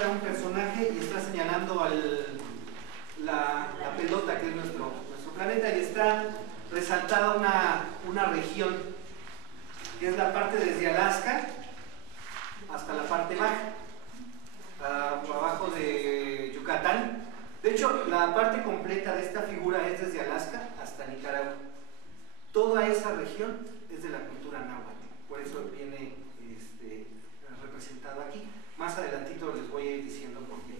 representa a un personaje y está señalando la pelota, que es nuestro planeta, y está resaltada una región, que es la parte desde Alaska hasta la parte baja, abajo de Yucatán. De hecho, la parte completa de esta figura es desde Alaska hasta Nicaragua. Toda esa región es de la cultura náhuatl, por eso viene representado aquí. Más adelantito les voy a ir diciendo por qué.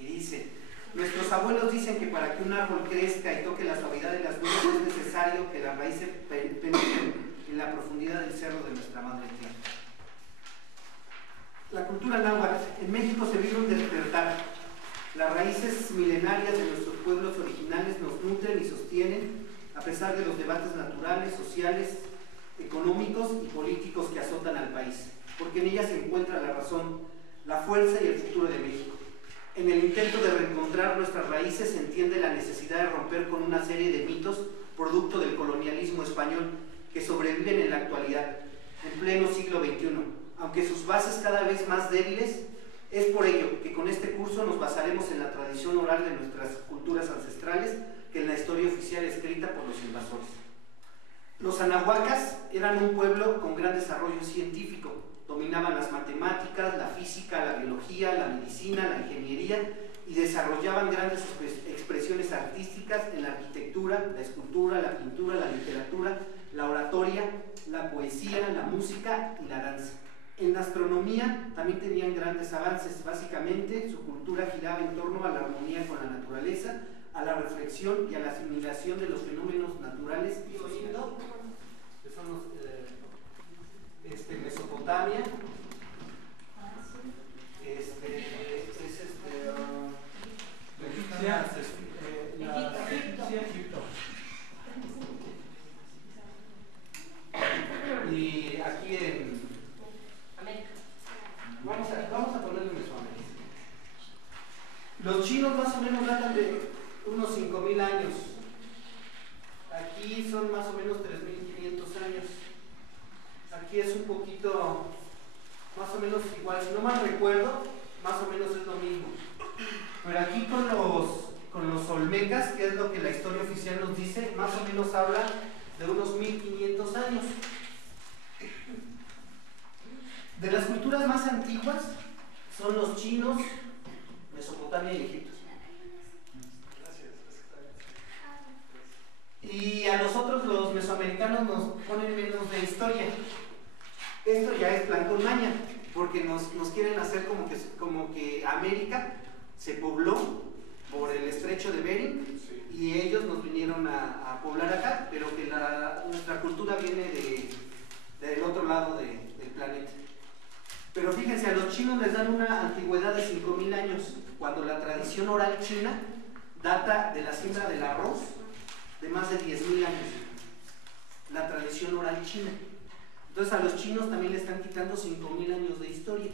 Y dice: nuestros abuelos dicen que para que un árbol crezca y toque la suavidad de las nubes es necesario que las raíces penetren en la profundidad del cerro de nuestra madre tierra. La cultura náhuatl. En México se vive un despertar. Las raíces milenarias de nuestros pueblos originales nos nutren y sostienen a pesar de los debates naturales, sociales, económicos y políticos que azotan al país, porque en ellas se encuentra la razón, la fuerza y el futuro de México. En el intento de reencontrar nuestras raíces se entiende la necesidad de romper con una serie de mitos producto del colonialismo español que sobreviven en la actualidad, en pleno siglo XXI, aunque sus bases cada vez más débiles. Es por ello que con este curso nos basaremos en la tradición oral de nuestras culturas ancestrales que en la historia oficial escrita por los invasores. Los anahuacas eran un pueblo con gran desarrollo científico. Dominaban las matemáticas, la física, la biología, la medicina, la ingeniería y desarrollaban grandes expresiones artísticas en la arquitectura, la escultura, la pintura, la literatura, la oratoria, la poesía, la música y la danza. En la astronomía también tenían grandes avances. Básicamente su cultura giraba en torno a la armonía con la naturaleza, a la reflexión y a la asimilación de los fenómenos naturales y sociales, que son los Mesopotamia, Egipto. Y aquí en América. Vamos a ponerle Mesoamérica. Los chinos más o menos datan de unos 5.000 años. Aquí son más o menos 3.500 años. Aquí es un poquito, más o menos igual, si no mal recuerdo, más o menos es lo mismo. Pero aquí con los olmecas, que es lo que la historia oficial nos dice, más o menos habla de unos 1.500 años. De las culturas más antiguas son los chinos, Mesopotamia y Egipto. Y a nosotros los mesoamericanos nos ponen menos de historia. Esto ya es plan con maña, porque nos quieren hacer como que América se pobló por el estrecho de Bering y ellos nos vinieron a poblar acá, pero que nuestra cultura viene del otro lado del planeta. Pero fíjense, a los chinos les dan una antigüedad de 5.000 años, cuando la tradición oral china data de la siembra del arroz de más de 10.000 años. La tradición oral china. Entonces a los chinos también le están quitando 5.000 años de historia.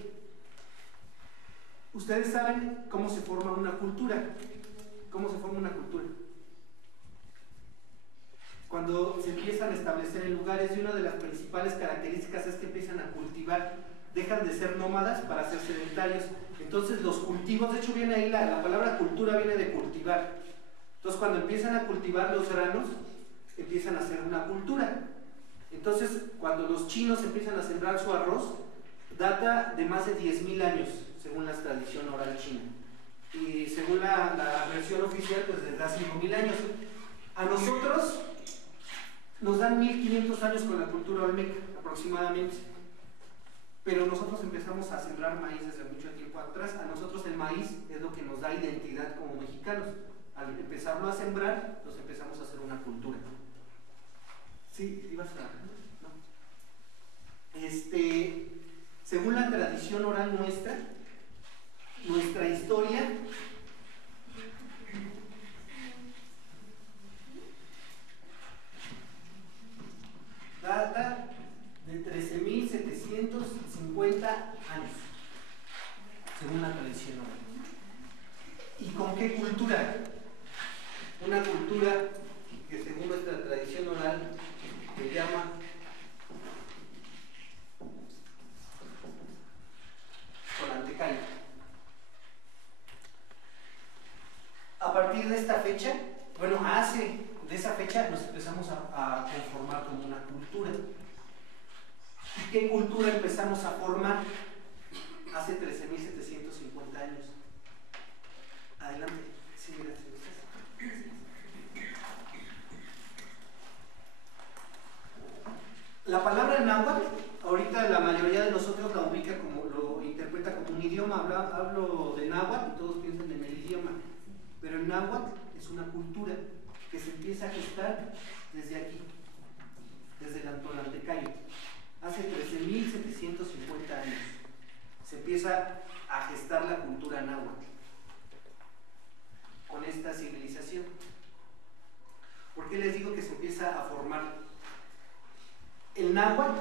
Ustedes saben cómo se forma una cultura. ¿Cómo se forma una cultura? Cuando se empiezan a establecer en lugares, y una de las principales características es que empiezan a cultivar, dejan de ser nómadas para ser sedentarios. Entonces los cultivos, de hecho viene ahí la palabra cultura viene de cultivar. Entonces cuando empiezan a cultivar los granos, empiezan a hacer una cultura. Entonces cuando los chinos empiezan a sembrar su arroz, data de más de 10.000 años, según la tradición oral china. Y según la versión oficial, pues les da 5.000 años. A nosotros nos dan 1.500 años con la cultura olmeca, aproximadamente. Pero nosotros empezamos a sembrar maíz desde mucho tiempo atrás. A nosotros el maíz es lo que nos da identidad como mexicanos. Al empezarlo a sembrar, nos empezamos a hacer una cultura. ¿Sí? ¿Ibas a...? ¿No? Según la tradición oral nuestra historia data de 13.750 años, según la tradición oral. ¿Y con qué cultura? Una cultura que según nuestra tradición oral se llama Tolantecayo. qué cultura empezamos a formar hace 13.750 años? Adelante. Sí, mira, si gustas. La palabra náhuatl, ahorita la mayoría de nosotros la ubica como, lo interpreta como un idioma. Hablo de náhuatl y todos piensan en el idioma, pero el náhuatl es una cultura que se empieza a gestar desde aquí, desde el Antolantecayo. Hace 13.750 años se empieza a gestar la cultura náhuatl con esta civilización. ¿Por qué les digo que se empieza a formar? El náhuatl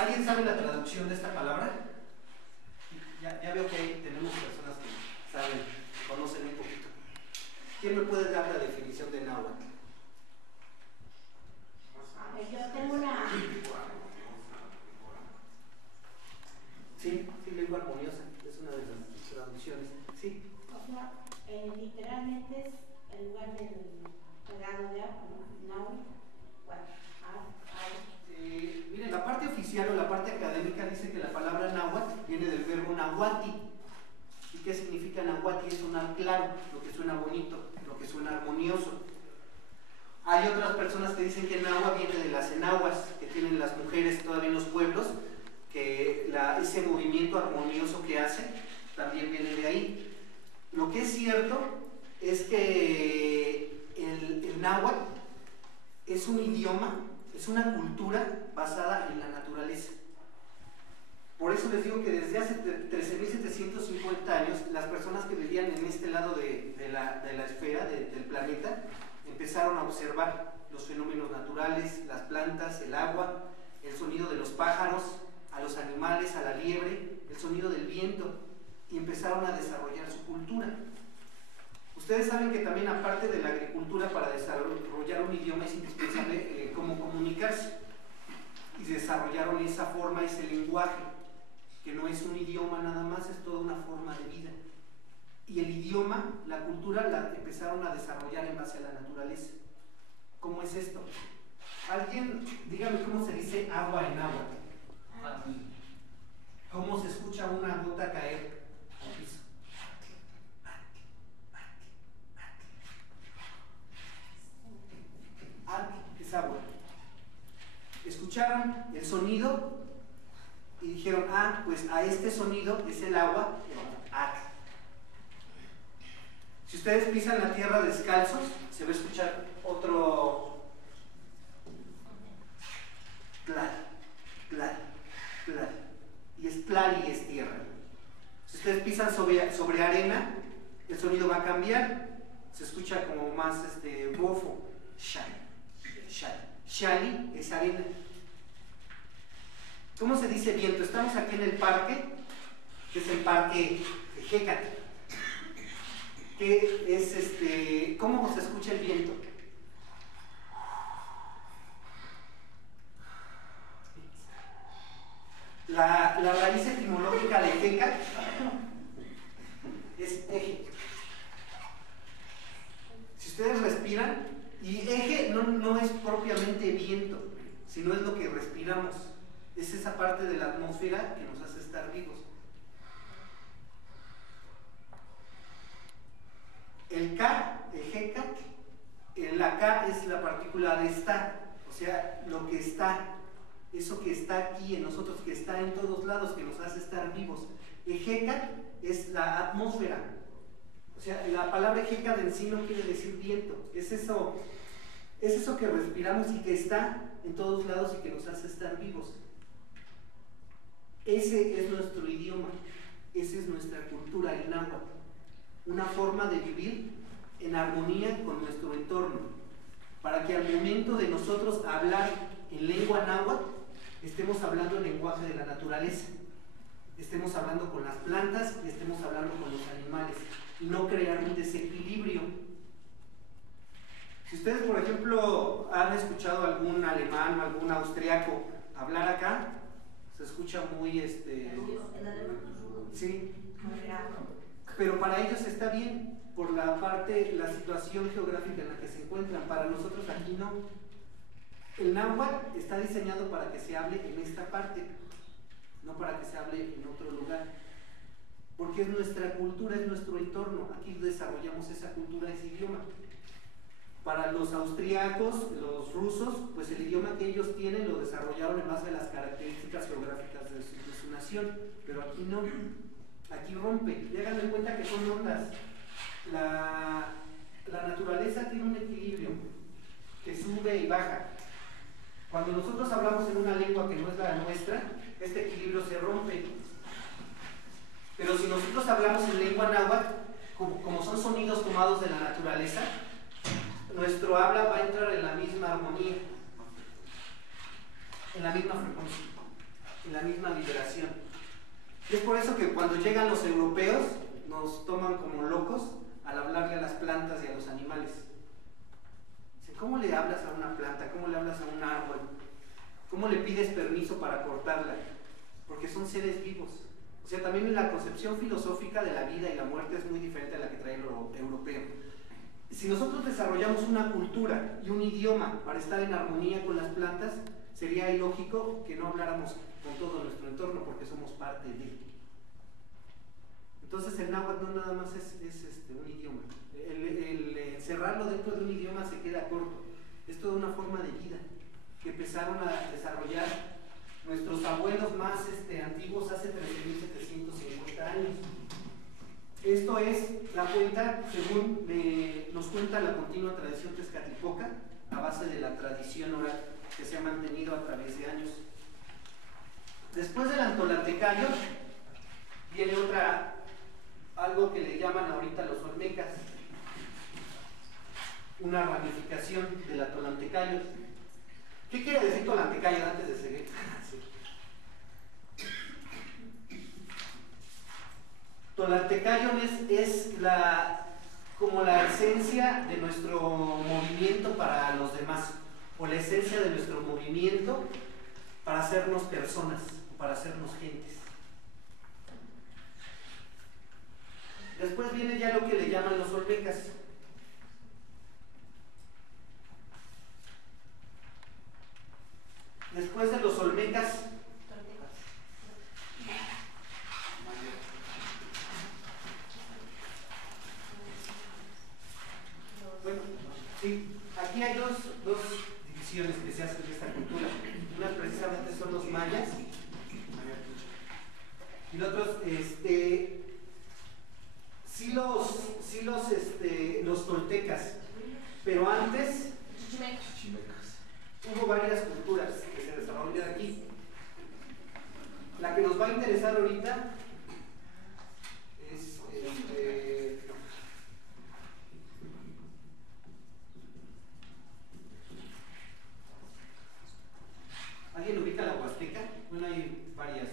¿alguien sabe la traducción de esta palabra? Ya veo que ahí tenemos personas que saben, conocen un poquito. ¿Quién me puede dar la definición de náhuatl? Yo tengo una... Sí, lengua armoniosa, es una de las traducciones. Sí. O sea, literalmente es el lugar del pegado de agua, ¿no? Náhuatl. Miren, la parte oficial o la parte académica dice que la palabra náhuatl viene del verbo nahuati. ¿Y qué significa nahuati? Es sonar claro, lo que suena bonito, lo que suena armonioso. Hay otras personas que dicen que náhuatl viene de las enaguas que tienen las mujeres todavía en los pueblos, que ese movimiento armonioso que hace también viene de ahí. Lo que es cierto es que el náhuatl es un idioma, es una cultura basada en la naturaleza. Por eso les digo que desde hace 13.750 años, las personas que vivían en este lado de la esfera, del planeta, empezaron a observar los fenómenos naturales, las plantas, el agua, el sonido de los pájaros, a los animales, a la liebre, el sonido del viento, y empezaron a desarrollar su cultura. Ustedes saben que también, aparte de la agricultura, para desarrollar un idioma es indispensable cómo comunicarse, y desarrollaron esa forma, ese lenguaje, que no es un idioma nada más, es toda una forma de vida. Y el idioma, la cultura, la empezaron a desarrollar en base a la naturaleza. ¿Cómo es esto? Alguien, dígame cómo se dice agua en agua. ¿Cómo se escucha una gota caer al piso? Es agua. Escucharon el sonido y dijeron, pues a este sonido es el agua. Si ustedes pisan la tierra descalzos, se va a escuchar otro plal. Y es plal y es tierra. Si ustedes pisan sobre arena, el sonido va a cambiar. Se escucha como más bofo. Shali es arena. ¿Cómo se dice viento? Estamos aquí en el parque, que es el parque de Hécate. Que es ¿cómo se escucha el viento? La raíz etimológica de Hécate es eje. Si ustedes respiran, y eje no es propiamente viento, sino es lo que respiramos. Es esa parte de la atmósfera que nos hace estar vivos. El K de Hécate, la K es la partícula de estar, o sea, lo que está, eso que está aquí en nosotros, que está en todos lados, que nos hace estar vivos. Hécate es la atmósfera, o sea, la palabra Hécate en sí no quiere decir viento, es eso que respiramos y que está en todos lados y que nos hace estar vivos. Ese es nuestro idioma, esa es nuestra cultura, el náhuatl. Una forma de vivir en armonía con nuestro entorno, para que al momento de nosotros hablar en lengua náhuatl, estemos hablando el lenguaje de la naturaleza, estemos hablando con las plantas y estemos hablando con los animales, y no crear un desequilibrio. Si ustedes, por ejemplo, han escuchado algún alemán o algún austriaco hablar acá, se escucha muy El alemán es rudo. Sí. pero para ellos está bien por la situación geográfica en la que se encuentran. Para nosotros aquí no. El náhuatl está diseñado para que se hable en esta parte, no para que se hable en otro lugar, porque es nuestra cultura, es nuestro entorno. Aquí desarrollamos esa cultura, ese idioma. Para los austríacos, los rusos, pues el idioma que ellos tienen lo desarrollaron en base a las características geográficas de su nación, pero aquí no, aquí rompe. Y hagan en cuenta que son ondas. La naturaleza tiene un equilibrio que sube y baja. Cuando nosotros hablamos en una lengua que no es la nuestra, este equilibrio se rompe. Pero si nosotros hablamos en lengua náhuatl, como son sonidos tomados de la naturaleza, nuestro habla va a entrar en la misma armonía, en la misma frecuencia, en la misma vibración. Y es por eso que cuando llegan los europeos nos toman como locos al hablarle a las plantas y a los animales. Dicen, ¿cómo le hablas a una planta? ¿Cómo le hablas a un árbol? ¿Cómo le pides permiso para cortarla? Porque son seres vivos. O sea, también la concepción filosófica de la vida y la muerte es muy diferente a la que trae el europeo. Si nosotros desarrollamos una cultura y un idioma para estar en armonía con las plantas, sería ilógico que no habláramos con todo nuestro entorno porque somos parte de. Entonces el náhuatl no nada más es un idioma. El encerrarlo dentro de un idioma se queda corto. Es toda una forma de vida que empezaron a desarrollar nuestros abuelos más antiguos hace 13.750 años. Esto es la cuenta, según nos cuenta la continua tradición tezcatlipoca, a base de la tradición oral que se ha mantenido a través de años. Después del Antolaltecayo viene algo que le llaman ahorita los olmecas, una ramificación del Antolaltecayo. ¿Qué quiere decir Tolaltecayo antes de seguir? Tolaltecayo es como la esencia de nuestro movimiento para los demás, o la esencia de nuestro movimiento para hacernos personas, para hacernos gentes. Después viene ya lo que le llaman los olmecas. Después de los olmecas, bueno, sí, aquí hay dos divisiones que se hacen de esta cultura. Unas precisamente son los mayas y los otros, los toltecas, pero antes hubo varias culturas que se desarrollan aquí. La que nos va a interesar ahorita es ¿alguien ubica la Huasteca? Bueno, hay varias.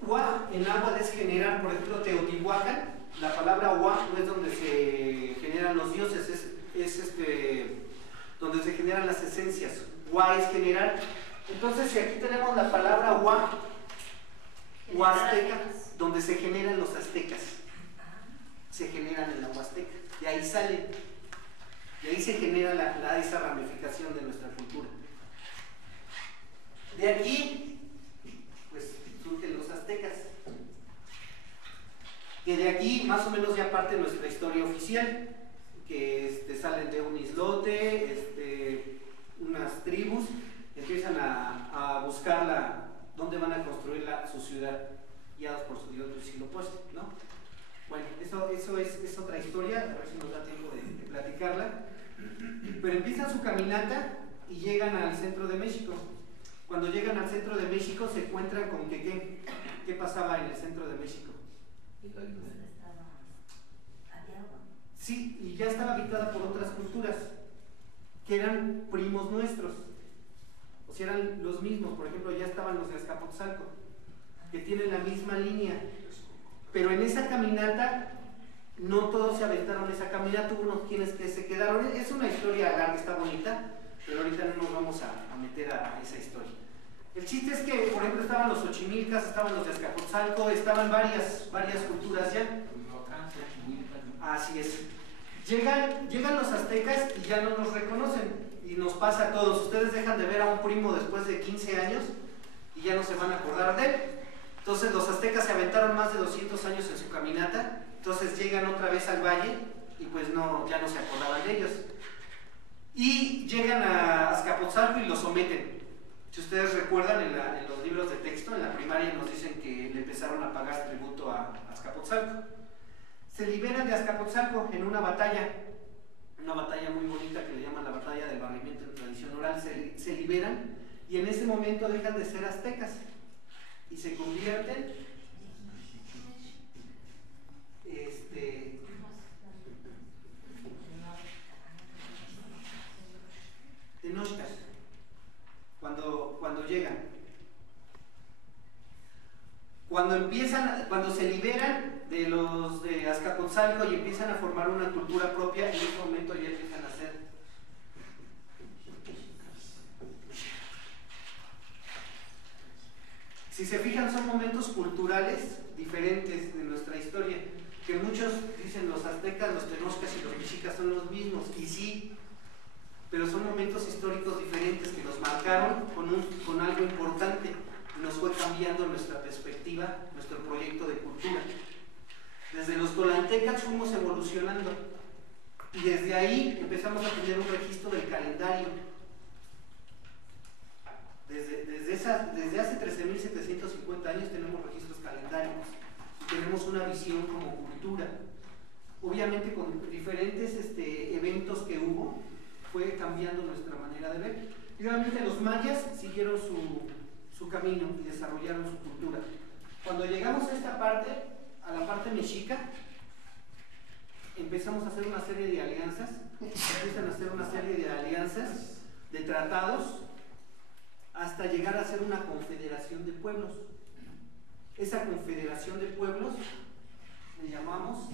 Hua en náhuatl es generar, por ejemplo, Teotihuacán. La palabra Hua no es donde se generan los dioses, es donde se generan las esencias. Hua es generar. Entonces, si aquí tenemos la palabra Hua, Huasteca, donde se generan los aztecas, se generan en la Huasteca, y ahí salen. Y ahí se genera esa ramificación de nuestra cultura. De aquí, pues surgen los aztecas. Que de aquí más o menos ya parte nuestra historia oficial, que salen de un islote, unas tribus, empiezan a buscar dónde van a construir su ciudad, guiados por su dios Huitzilopochtli, ¿no? Bueno, eso es otra historia, a ver si nos da tiempo de platicarla. Pero empiezan su caminata y llegan al centro de México. Cuando llegan al centro de México se encuentran con que ¿qué pasaba en el centro de México? Sí, y ya estaba habitada por otras culturas que eran primos nuestros, o sea, eran los mismos. Por ejemplo, ya estaban los de Azcapotzalco, que tienen la misma línea, pero en esa caminata no todos se aventaron esa caminata, hubo unos quienes que se quedaron. Es una historia larga, está bonita, pero ahorita no nos vamos a meter a esa historia. El chiste es que, por ejemplo, estaban los Xochimilcas, estaban los de Azcapotzalco, estaban varias culturas ya. Así es. Llegan los aztecas y ya no nos reconocen. Y nos pasa a todos. Ustedes dejan de ver a un primo después de 15 años y ya no se van a acordar de él. Entonces los aztecas se aventaron más de 200 años en su caminata. Entonces llegan otra vez al valle y pues no, ya no se acordaban de ellos. Y llegan a Azcapotzalco y lo someten. Si ustedes recuerdan en los libros de texto, en la primaria nos dicen que le empezaron a pagar tributo a Azcapotzalco. Se liberan de Azcapotzalco en una batalla muy bonita que le llaman la batalla del barrimiento en tradición oral. Se liberan y en ese momento dejan de ser aztecas y se convierten tenochcas cuando llegan. Cuando se liberan de los de Azcapotzalco y empiezan a formar una cultura propia, en ese momento ya empiezan a ser si se fijan, son momentos culturales diferentes de nuestra historia, que muchos dicen los aztecas, los tenochcas y los mexicas son los mismos, y sí, pero son momentos históricos diferentes que nos marcaron con algo importante. Nos fue cambiando nuestra perspectiva, nuestro proyecto de cultura. Desde los tolantecas fuimos evolucionando y desde ahí empezamos a tener un registro del calendario. Desde hace 13.750 años tenemos registros calendarios y tenemos una visión como cultura. Obviamente con diferentes eventos que hubo, fue cambiando nuestra manera de ver. Y obviamente los mayas siguieron su camino y desarrollaron su cultura. Cuando llegamos a esta parte, a la parte mexica, empezamos a hacer una serie de alianzas, de tratados, hasta llegar a ser una confederación de pueblos. Esa confederación de pueblos le llamamos